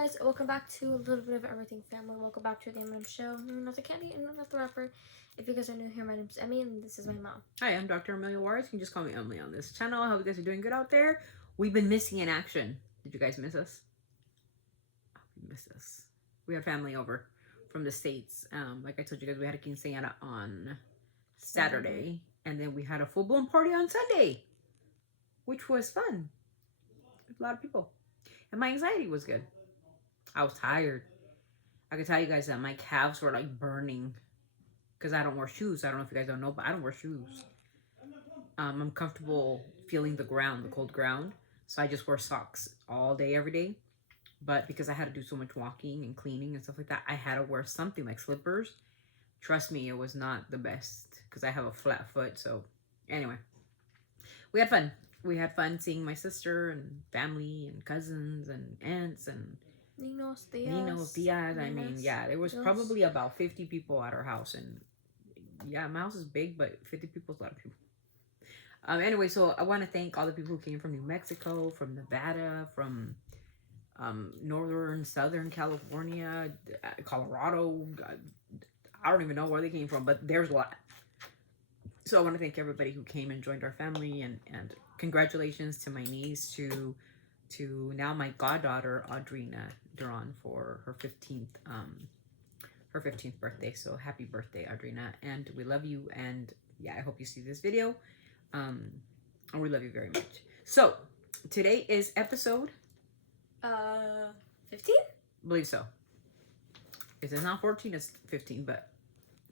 guys, welcome back to a little bit of everything family. Welcome back to the M&M show. I'm not the candy and I'm not the rapper. If you guys are new here, my name's Emmy and this is my mom. Hi, I'm Dr. Amelia Juarez. You can just call me Emily on this channel. I hope you guys are doing good out there. We've been missing in action. Did you guys miss us? You missed us. We had family over from the States. Like I told you guys, we had a quinceañera on Saturday, and then we had a full-blown party on Sunday, which was fun. A lot of people. And my anxiety was good. I was tired. I can tell you guys that my calves were like burning because I don't wear shoes. I don't know if you guys don't know, but I don't wear shoes. I'm comfortable feeling the ground, the cold ground. So I just wear socks all day, every day. But because I had to do so much walking and cleaning and stuff like that, I had to wear something like slippers. Trust me, it was not the best because I have a flat foot. So anyway, we had fun. We had fun seeing my sister and family and cousins and aunts and Ninos Diaz. I mean, yeah, there was probably about 50 people at our house. And yeah, my house is big, but 50 people is a lot of people. Anyway, so I want to thank all the people who came from New Mexico, from Nevada, from northern, southern California, Colorado. I don't even know where they came from, but there's a lot. So I want to thank everybody who came and joined our family, and congratulations to my niece, to now my goddaughter Audrina Duran for her 15th birthday. So happy birthday, Audrina, and we love you. And yeah, I hope you see this video. And we love you very much. So today is episode 15? I believe so. If it's not 14, it's 15, but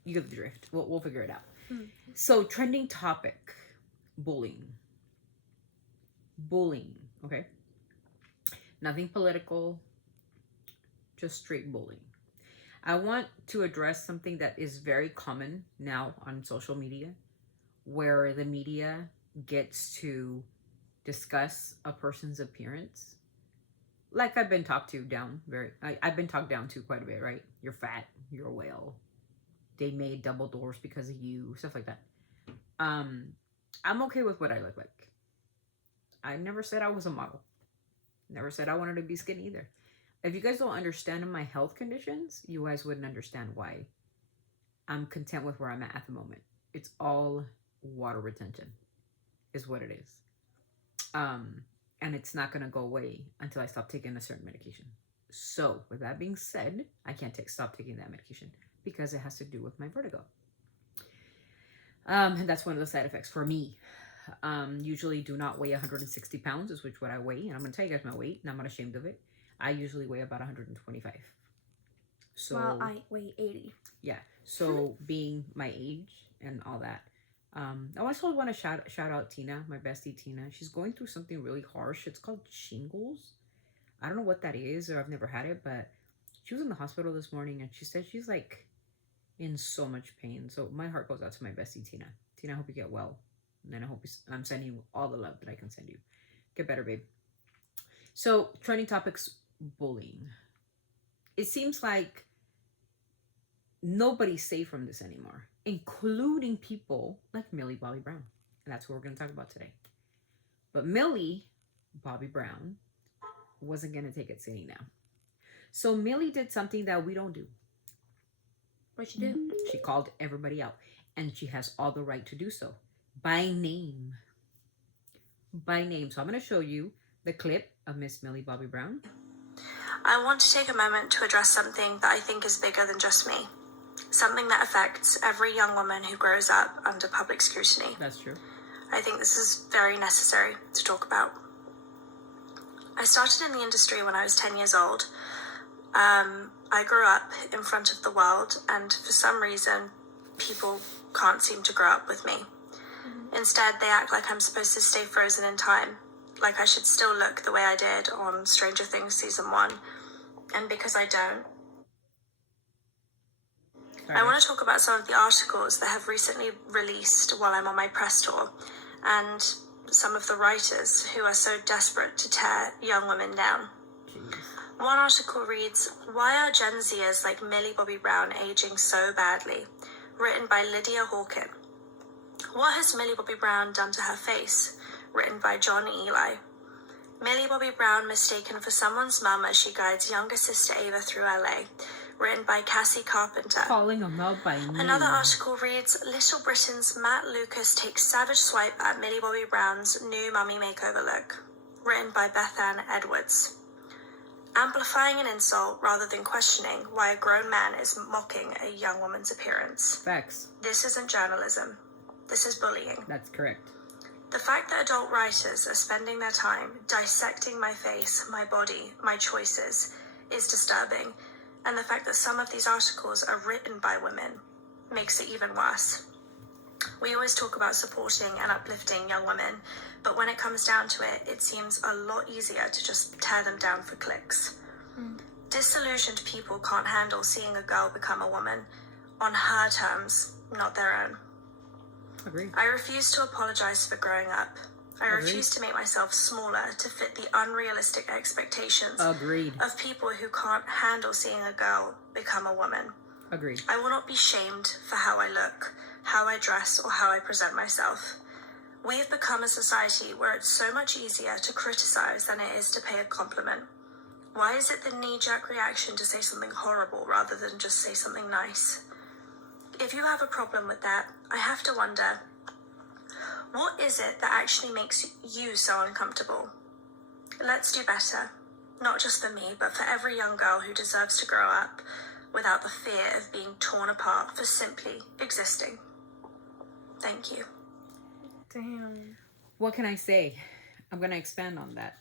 you get the drift. We'll figure it out. So trending topic, bullying, okay? Nothing political, just straight bullying. I want to address something that is very common now on social media, where the media gets to discuss a person's appearance. Like I've been talked down to quite a bit, right? You're fat, you're a whale. They made double doors because of you, stuff like that. I'm okay with what I look like. I never said I was a model. Never said I wanted to be skinny either. If you guys don't understand my health conditions, you guys wouldn't understand why I'm content with where I'm at the moment. It's all water retention is what it is. And it's not going to go away until I stop taking a certain medication. So with that being said, I can't stop taking that medication because it has to do with my vertigo. And that's one of the side effects for me. Usually do not weigh 160 pounds is what I weigh. And I'm going to tell you guys my weight, and I'm not ashamed of it. I usually weigh about 125. So well, I weigh 80. Yeah. So being my age and all that, I also want to shout out Tina, my bestie Tina. She's going through something really harsh. It's called shingles. I don't know what that is, or I've never had it, but she was in the hospital this morning and she said she's like in so much pain. So my heart goes out to my bestie Tina. Tina, I hope you get well. And I hope I'm sending you all the love that I can send you. Get better, babe. So trending topics, bullying. It seems like nobody's safe from this anymore, including people like Millie Bobby Brown. And that's what we're going to talk about today. But Millie Bobby Brown wasn't going to take it sitting down. So Millie did something that we don't do. What'd she do? She called everybody out. And she has all the right to do so. By name. By name. So I'm going to show you the clip of Miss Millie Bobby Brown. I want to take a moment to address something that I think is bigger than just me. Something that affects every young woman who grows up under public scrutiny. That's true. I think this is very necessary to talk about. I started in the industry when I was 10 years old. I grew up in front of the world, and for some reason, people can't seem to grow up with me. Instead, they act like I'm supposed to stay frozen in time, like I should still look the way I did on Stranger Things Season 1. And because I don't, I want to talk about some of the articles that have recently released while I'm on my press tour, and some of the writers who are so desperate to tear young women down. One article reads, "Why are Gen Zers like Millie Bobby Brown aging so badly?" Written by Lydia Hawkin. "What has Millie Bobby Brown done to her face?" Written by John Eli. Millie Bobby Brown mistaken for someone's mum as she guides younger sister Ava through LA. Written by Cassie Carpenter. Calling them out by name. Another article reads, Little Britain's Matt Lucas takes savage swipe at Millie Bobby Brown's new mummy makeover look. Written by Beth Ann Edwards. Amplifying an insult rather than questioning why a grown man is mocking a young woman's appearance. Facts. This isn't journalism. This is bullying. That's correct. The fact that adult writers are spending their time dissecting my face, my body, my choices is disturbing, and the fact that some of these articles are written by women makes it even worse. We always talk about supporting and uplifting young women, but when it comes down to it, it seems a lot easier to just tear them down for clicks. Disillusioned people can't handle seeing a girl become a woman on her terms, not their own. Agreed. I refuse to apologize for growing up. I refuse to make myself smaller to fit the unrealistic expectations Agreed. of people who can't handle seeing a girl become a woman. Agreed. I will not be shamed for how I look, how I dress, or how I present myself. We have become a society where it's so much easier to criticize than it is to pay a compliment. Why is it the knee-jerk reaction to say something horrible rather than just say something nice? If you have a problem with that, I have to wonder, what is it that actually makes you so uncomfortable? Let's do better. Not just for me, but for every young girl who deserves to grow up without the fear of being torn apart for simply existing. Thank you. Damn. What can I say? I'm going to expand on that.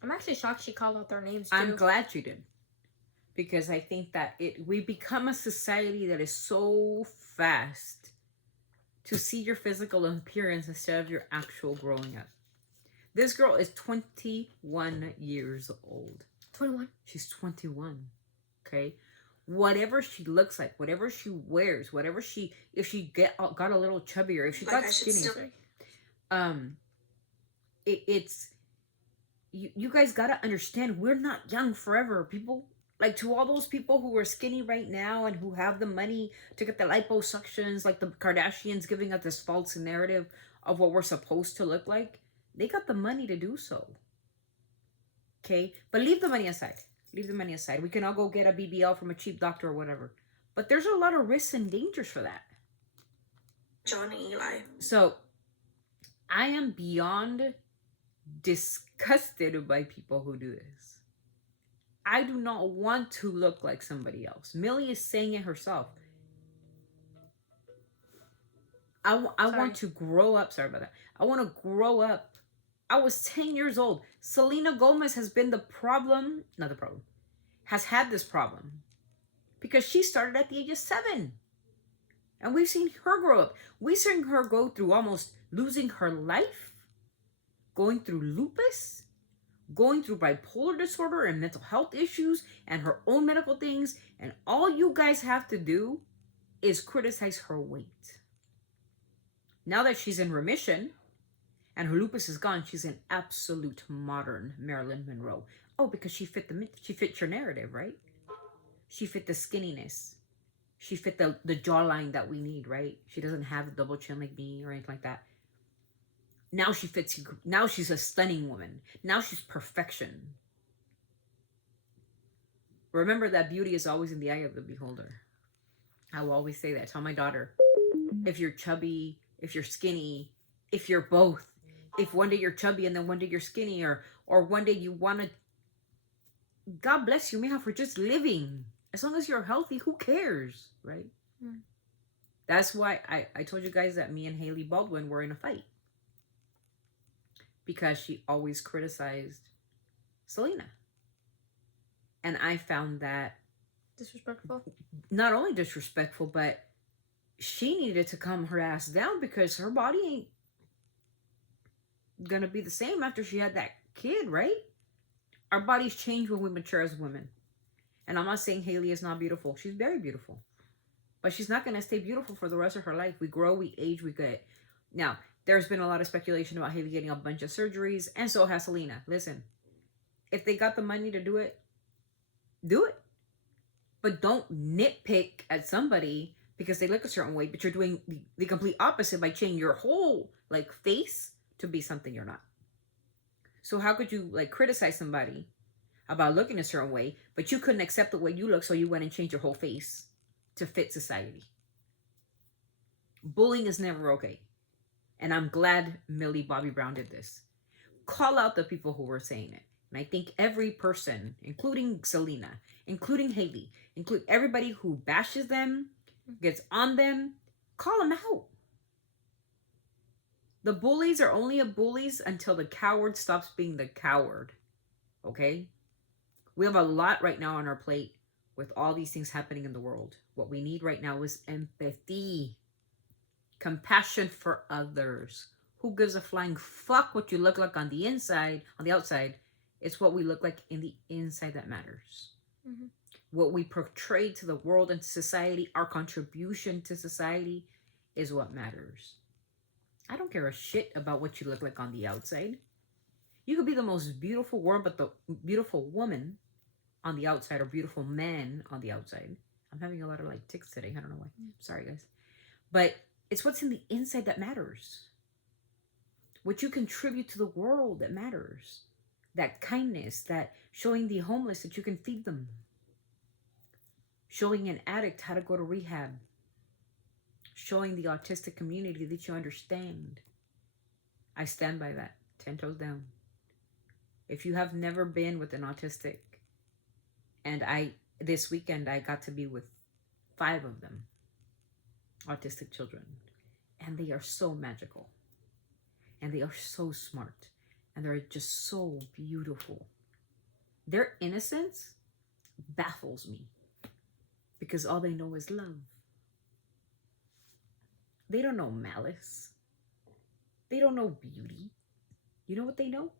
I'm actually shocked she called out their names too. I'm glad you did. Because I think that we become a society that is so fast to see your physical appearance instead of your actual growing up. This girl is 21 years old. 21. She's 21. Okay? Whatever she looks like, whatever she wears, whatever if she got a little chubbier, if she got skinny, it's you guys gotta understand, we're not young forever, people. Like, to all those people who are skinny right now and who have the money to get the liposuctions, like the Kardashians giving us this false narrative of what we're supposed to look like, they got the money to do so. Okay? But leave the money aside. Leave the money aside. We can all go get a BBL from a cheap doctor or whatever. But there's a lot of risks and dangers for that. John Eli. So, I am beyond disgusted by people who do this. I do not want to look like somebody else. Millie is saying it herself. I want to grow up. Sorry about that. I want to grow up. I was 10 years old. Selena Gomez has been the problem. Not the problem. Has had this problem. Because she started at the age of 7. And we've seen her grow up. We've seen her go through almost losing her life. Going through lupus. Going through bipolar disorder and mental health issues and her own medical things, and all you guys have to do is criticize her weight. Now that she's in remission and her lupus is gone, she's an absolute modern Marilyn Monroe. Oh, because she fit your narrative, right? She fit the skinniness. She fit the jawline that we need, right? She doesn't have a double chin like me or anything like that. Now she fits you. Now she's a stunning woman. Now she's perfection. Remember that beauty is always in the eye of the beholder. I will always say that. Tell my daughter, if you're chubby, if you're skinny, if you're both, if one day you're chubby and then one day you're skinny, or one day you want to, God bless you, Mija, for just living. As long as you're healthy, who cares, right? That's why I told you guys that me and Haley Baldwin were in a fight. Because she always criticized Selena. And I found that disrespectful. Not only disrespectful, but she needed to calm her ass down because her body ain't gonna be the same after she had that kid, right? Our bodies change when we mature as women. And I'm not saying Haley is not beautiful. She's very beautiful. But she's not gonna stay beautiful for the rest of her life. We grow, we age, we get. Now, there's been a lot of speculation about Haley getting a bunch of surgeries, and so has Selena. Listen, if they got the money to do it, do it. But don't nitpick at somebody because they look a certain way, but you're doing the complete opposite by changing your whole face to be something you're not. So how could you like criticize somebody about looking a certain way, but you couldn't accept the way you look, so you went and changed your whole face to fit society? Bullying is never okay. And I'm glad Millie Bobby Brown did this. Call out the people who were saying it. And I think every person, including Selena, including Haley, include everybody who bashes them, gets on them, call them out. The bullies are only bullies until the coward stops being the coward. Okay? We have a lot right now on our plate with all these things happening in the world. What we need right now is empathy. Compassion for others. Who gives a flying fuck what you look like on the inside, on the outside? It's what we look like in the inside that matters. Mm-hmm. What we portray to the world and to society, our contribution to society, is what matters. I don't care a shit about what you look like on the outside. You could be the most beautiful woman, but the beautiful woman on the outside, or beautiful man on the outside. I'm having a lot of like tics today. I don't know why. Sorry, guys. But it's what's in the inside that matters. What you contribute to the world that matters. That kindness, that showing the homeless that you can feed them. Showing an addict how to go to rehab. Showing the autistic community that you understand. I stand by that. 10 toes down. If you have never been with an autistic, and this weekend I got to be with 5 of them, autistic children, and they are so magical, and they are so smart, and they're just so beautiful. Their innocence baffles me, because all they know is love. They don't know malice. They don't know beauty. You know what they know?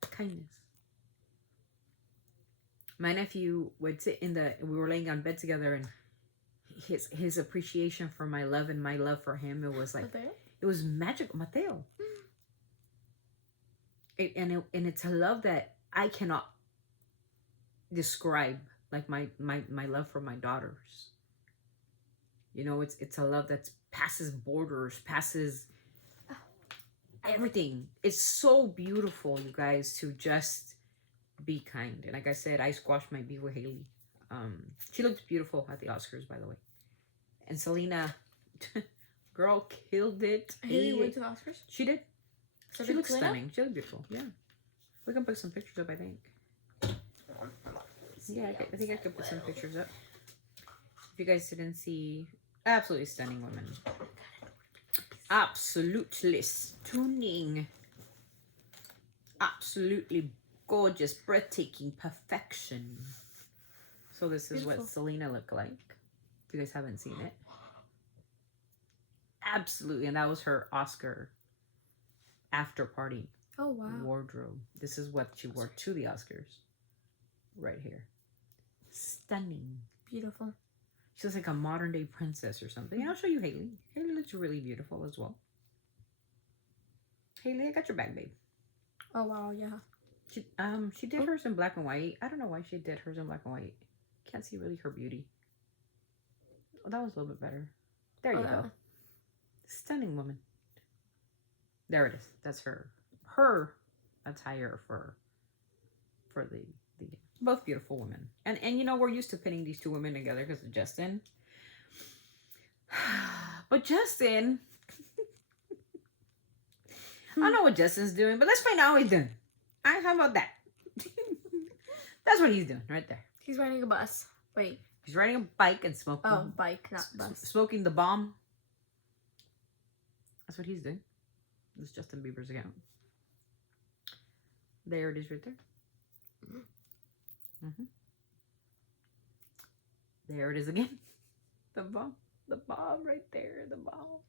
Kindness. My nephew would sit we were laying on bed together, and his appreciation for my love and my love for him, it was like, Mateo? It was magical. Mateo. And it's a love that I cannot describe, like my love for my daughters. You know, it's a love that passes borders, passes everything. It's so beautiful, you guys, to just be kind. And like I said, I squashed my beef with Haley. She looked beautiful at the Oscars, by the way. And Selena, girl, killed it. Haley went to the Oscars? She did. So she looks stunning. She looked beautiful. Yeah. We can put some pictures up, I think. Yeah, I think I could put some pictures up. If you guys didn't see, absolutely stunning woman. Absolutely stunning. Absolutely gorgeous, breathtaking perfection. So this is what Selena looked like. If you guys haven't seen it. Absolutely. And that was her Oscar after party. Oh, wow. Wardrobe. This is what she wore to the Oscars. Right here. Stunning. Beautiful. She looks like a modern day princess or something. And I'll show you Haley. Haley looks really beautiful as well. Haley, I got your bag, babe. Oh, wow, yeah. She did hers in black and white. I don't know why she did hers in black and white. Can't see really her beauty. Oh, that was a little bit better. There you go. Stunning woman. There it is. That's her attire for the both beautiful women. And you know, we're used to pinning these 2 women together because of Justin. But Justin, I don't know what Justin's doing, but let's find out what he's doing. Alright, how about that? That's what he's doing right there. He's riding a bus. Wait. He's riding a bike and smoking. Oh, bike, not bus. Smoking the bomb. That's what he's doing. This is Justin Bieber's account. There it is right there. Mm-hmm. There it is again. The bomb. The bomb right there. The bomb.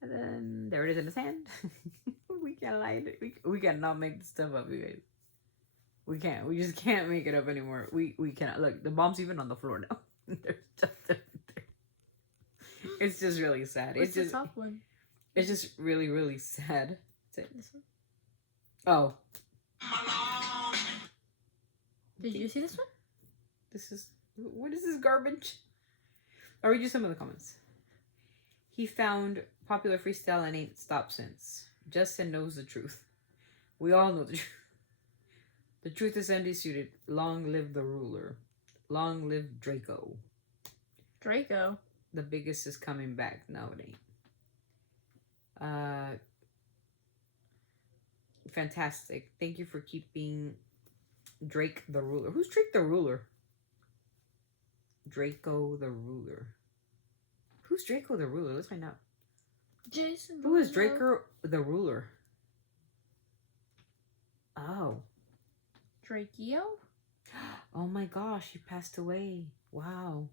And then there it is in his hand. We can't lie. We cannot make this stuff up, you guys. We can't. We just can't make it up anymore. We cannot. Look, the bomb's even on the floor now. There's just there. It's just really sad. What's the top one? It's just really, really sad. This one? Oh. Did you see this one? What is this garbage? I'll read you some of the comments. He found popular freestyle and ain't stopped since. Justin knows the truth. We all know the truth. The truth is undisputed. Long live the ruler. Long live Draco. Draco. The biggest is coming back. No, it ain't. Fantastic. Thank you for keeping Drake the ruler. Who's Drake the ruler? Draco the ruler. Who's Draco the ruler? Let's find out. Jason. Who is Draco the ruler? Oh. Drakeo? Oh my gosh, he passed away. Wow.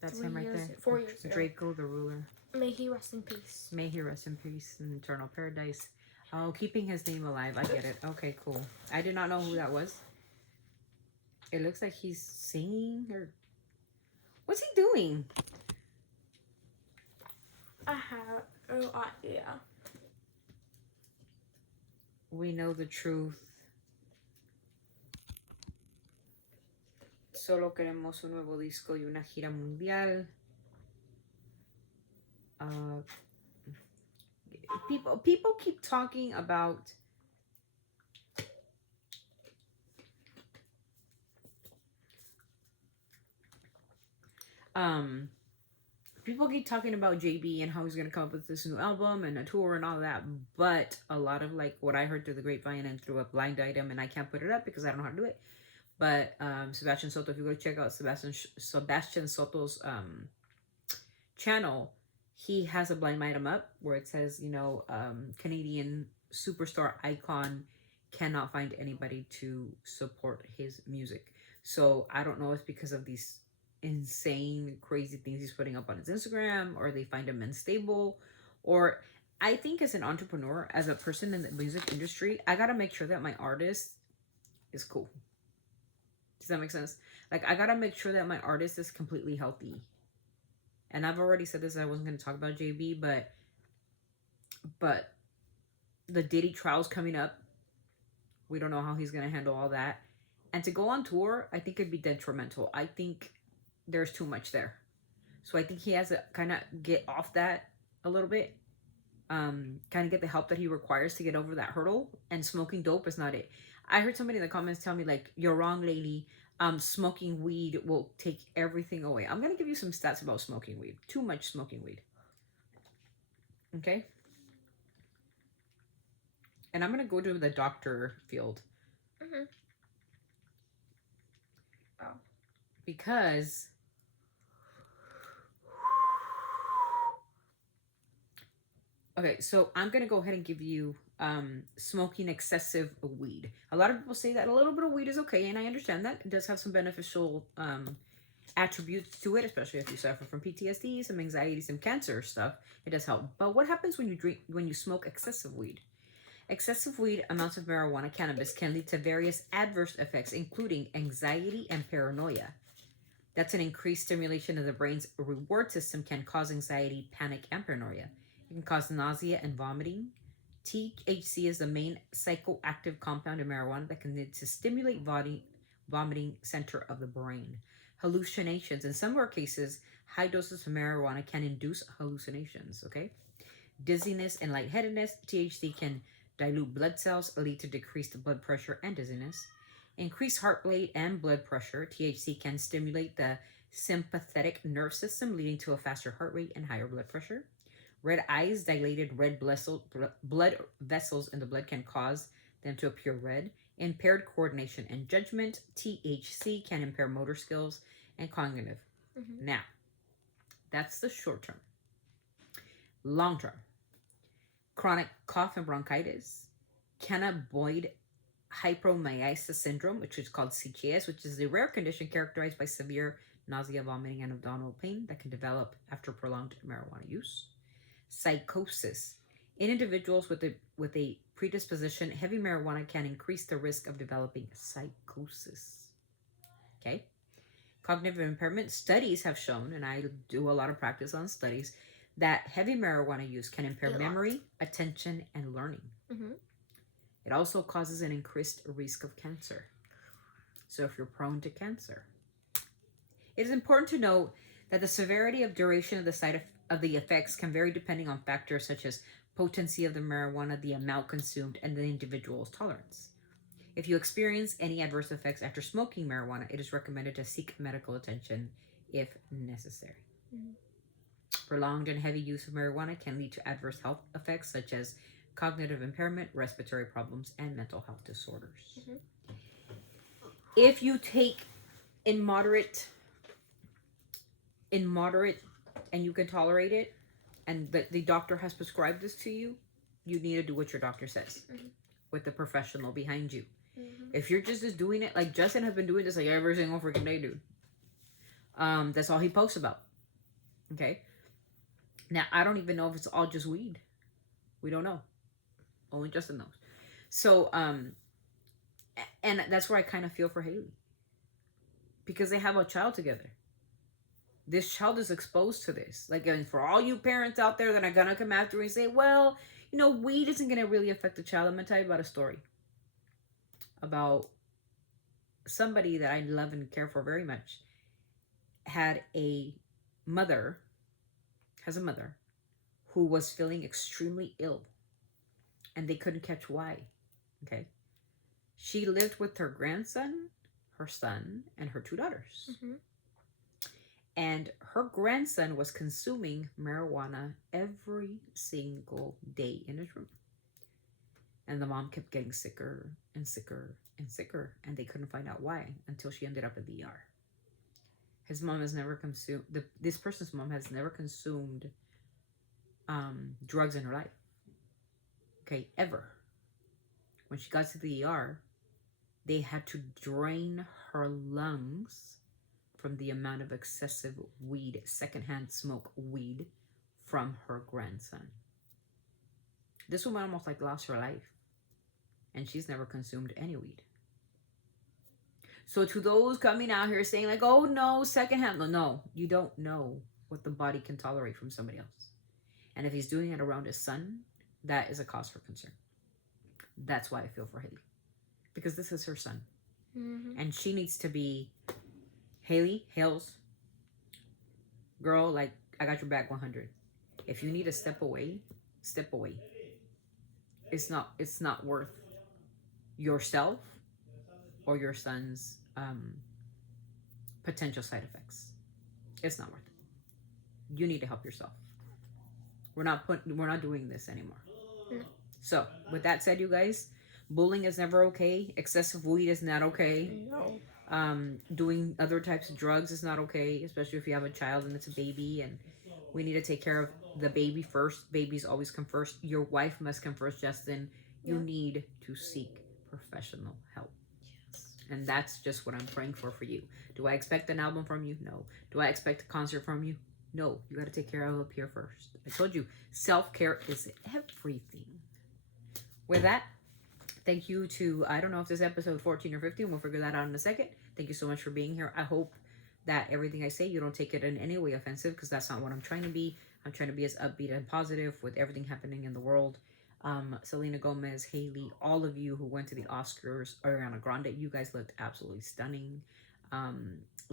That's him right there. 4 years ago. Draco the ruler. May he rest in peace. May he rest in peace in eternal paradise. Oh, keeping his name alive. I get it. Okay, cool. I did not know who that was. It looks like he's singing or... What's he doing? I have no idea. We know the truth. Solo queremos un nuevo disco y una gira mundial. People keep talking about people keep talking about JB and how he's gonna come up with this new album and a tour and all that, but a lot of like what I heard through the grapevine and through a blind item, and I can't put it up because I don't know how to do it. But Sebastian Soto, if you go check out Sebastian Soto's channel, he has a blind item up where it says, you know, Canadian superstar icon cannot find anybody to support his music. So I don't know if it's because of these insane, crazy things he's putting up on his Instagram, or they find him unstable, or I think as an entrepreneur, as a person in the music industry, I gotta make sure that my artist is cool. Does that make sense? Like, I gotta make sure that my artist is completely healthy. And I've already said this, I wasn't going to talk about JB, but the Diddy trial's coming up. We don't know how he's going to handle all that. And to go on tour, I think it'd be detrimental. I think there's too much there. So I think he has to kind of get off that a little bit. Kind of get the help that he requires to get over that hurdle. And smoking dope is not it. I heard somebody in the comments tell me, like, you're wrong, lady. Smoking weed will take everything away. I'm going to give you some stats about smoking weed. Too much smoking weed. Okay? And I'm going to go to the doctor field. Mm-hmm. Oh. Because... Okay, so I'm going to go ahead and give you smoking excessive weed. A lot of people say that a little bit of weed is okay, and I understand that. It does have some beneficial attributes to it, especially if you suffer from PTSD, some anxiety, some cancer stuff. It does help. But what happens when you smoke excessive weed? Excessive weed amounts of marijuana cannabis can lead to various adverse effects, including anxiety and paranoia. That's an increased stimulation of the brain's reward system can cause anxiety, panic, and paranoia. It can cause nausea and vomiting. THC is the main psychoactive compound in marijuana that can lead to stimulate vomiting center of the brain. Hallucinations. In some rare cases, high doses of marijuana can induce hallucinations, okay? Dizziness and lightheadedness. THC can dilute blood cells, lead to decreased blood pressure and dizziness. Increased heart rate and blood pressure. THC can stimulate the sympathetic nerve system, leading to a faster heart rate and higher blood pressure. Red eyes, dilated red blood vessels in the blood can cause them to appear red. Impaired coordination and judgment. THC can impair motor skills and cognitive. Mm-hmm. Now, that's the short term. Long term. Chronic cough and bronchitis. Cannabinoid hypomyasis syndrome, which is called CKS, which is a rare condition characterized by severe nausea, vomiting, and abdominal pain that can develop after prolonged marijuana use. Psychosis. In individuals with a predisposition, heavy marijuana can increase the risk of developing psychosis. Okay? Cognitive impairment. Studies have shown, and I do a lot of practice on studies, that heavy marijuana use can impair memory, attention, and learning. Mm-hmm. It also causes an increased risk of cancer. So if you're prone to cancer. It is important to note that the severity of duration of the effects can vary depending on factors such as potency of the marijuana, the amount consumed, and the individual's tolerance. If you experience any adverse effects after smoking marijuana, it is recommended to seek medical attention if necessary. Mhm. Prolonged and heavy use of marijuana can lead to adverse health effects such as cognitive impairment, respiratory problems, and mental health disorders. Mhm. If you take in moderate and you can tolerate it, and the doctor has prescribed this to you, you need to do what your doctor says with the professional behind you. If you're just doing it, like Justin has been doing this like every single freaking day, dude. That's all he posts about. Okay. Now I don't even know if it's all just weed. We don't know. Only Justin knows. So and that's where I kind of feel for Haley, because they have a child together. This child is exposed to this. Like, and for all you parents out there that are gonna come after me and say, well, you know, weed isn't gonna really affect the child, I'm gonna tell you about a story about somebody that I love and care for very much. Has a mother who was feeling extremely ill, and they couldn't catch why. Okay. She lived with her grandson, her son, and her 2 daughters. And her grandson was consuming marijuana every single day in his room. And the mom kept getting sicker and sicker and sicker, and they couldn't find out why until she ended up in the ER. His mom has never consumed, this person's mom has never consumed drugs in her life. Okay, ever. When she got to the ER, they had to drain her lungs from the amount of excessive weed, secondhand smoke weed from her grandson. This woman almost like lost her life, and she's never consumed any weed. So to those coming out here saying like, oh no, secondhand, no, you don't know what the body can tolerate from somebody else. And if he's doing it around his son, that is a cause for concern. That's why I feel for Haley, because this is her son. And she needs to be, Haley, Hales, girl, like, I got your back 100. If you need to step away, step away. It's not worth yourself or your son's potential side effects. It's not worth it. You need to help yourself. We're not doing this anymore. So with that said, you guys, bullying is never okay. Excessive weed is not okay. No. Doing other types of drugs is not okay, especially if you have a child and it's a baby, and we need to take care of the baby first. Babies always come first. Your wife must come first, Justin. You need to seek professional help. Yes. And that's just what I'm praying for you. Do I expect an album from you? No. Do I expect a concert from you? No. You got to take care of up here first. I told you, self-care is everything. With that, thank you to, I don't know if this is episode 14 or 15. We'll figure that out in a second. Thank you so much for being here. I hope that everything I say, you don't take it in any way offensive, because that's not what I'm trying to be. I'm trying to be as upbeat and positive with everything happening in the world. Selena Gomez, Haley, all of you who went to the Oscars, Ariana Grande, you guys looked absolutely stunning.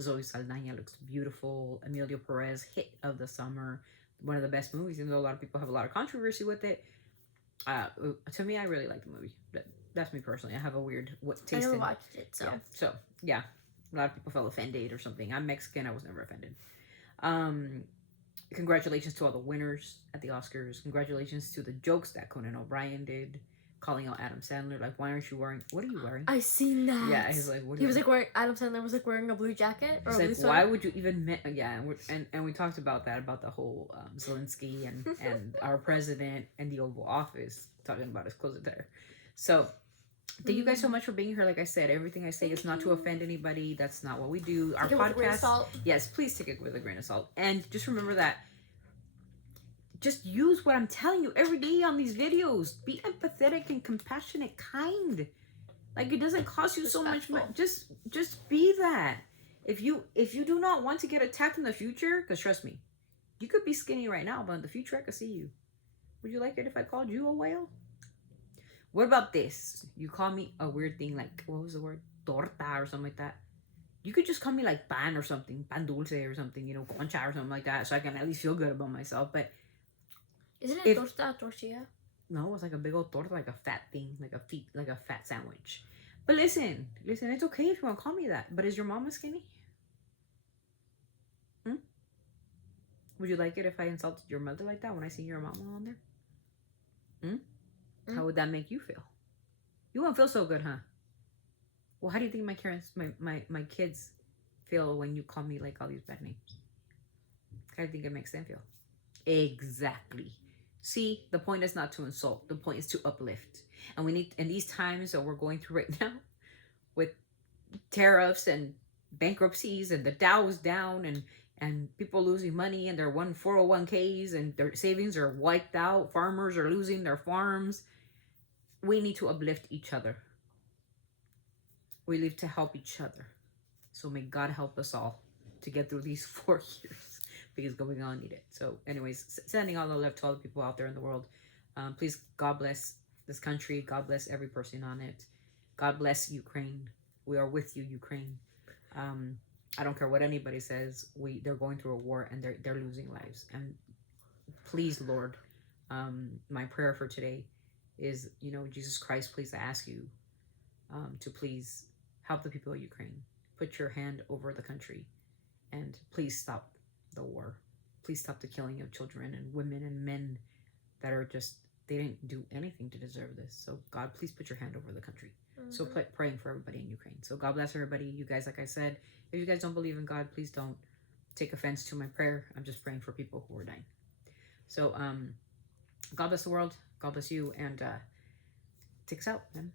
Zoe Saldana looks beautiful. Emilio Perez, hit of the summer. One of the best movies, even though a lot of people have a lot of controversy with it. To me, I really like the movie. That's me personally. I have a weird taste. I never watched it, so. Yeah. So, yeah. A lot of people felt offended or something. I'm Mexican. I was never offended. Congratulations to all the winners at the Oscars. Congratulations to the jokes that Conan O'Brien did, calling out Adam Sandler. Like, why aren't you wearing... What are you wearing? I seen that. Yeah, he's like... He was like wearing... Adam Sandler was like wearing a blue jacket. Or he's a like, blue sweater. why would you even... Yeah, and we talked about that, about the whole Zelensky and our president and the Oval Office, talking about his clothes there. So... Thank you guys so much for being here. Like I said, everything I say is not to offend anybody. That's not what we do. Our take it with a grain of podcast, salt. yes, please take it with a grain of salt. And just remember that, just use what I'm telling you every day on these videos. Be empathetic and compassionate, kind. Like, it doesn't cost you so much money. Just be that. If you do not want to get attacked in the future, because trust me, you could be skinny right now, but in the future I could see you. Would you like it if I called you a whale? What about this? You call me a weird thing, like, what was the word? Torta or something like that. You could just call me like pan or something, pan dulce or something, you know, concha or something like that, so I can at least feel good about myself. But Isn't it If- tortilla? No, it's like a big old torta, like a fat thing, like a fat sandwich. But listen, it's okay if you want to call me that. But is your mama skinny? Would you like it if I insulted your mother like that when I see your mama on there? How would that make you feel? You won't feel so good, huh? Well, how do you think my kids feel when you call me like all these bad names? How do you think it makes them feel? Exactly. See, the point is not to insult. The point is to uplift. And we need, in these times that we're going through right now, with tariffs and bankruptcies and the Dow's down and people losing money and their 401ks and their savings are wiped out. Farmers are losing their farms. We need to uplift each other. We live to help each other. So may God help us all to get through these 4 years, because we all need it. So anyways, sending all the love to all the people out there in the world. Please, God bless this country. God bless every person on it. God bless Ukraine. We are with you, Ukraine. I don't care what anybody says. They're going through a war and they're losing lives. And please, Lord, my prayer for today is, Jesus Christ, please, I ask you to please help the people of Ukraine. Put your hand over the country and please stop the war. Please stop the killing of children and women and men that are just, they didn't do anything to deserve this. So God, please put your hand over the country. So praying for everybody in Ukraine. So God bless everybody. You guys, like I said, if you guys don't believe in God, please don't take offense to my prayer. I'm just praying for people who are dying. So God bless the world. God bless you. And take us out, man.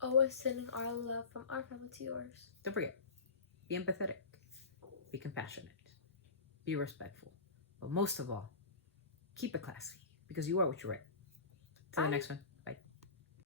Always sending our love from our family to yours. Don't forget, be empathetic, be compassionate, be respectful. But most of all, keep it classy, because you are what you are. Till the next one.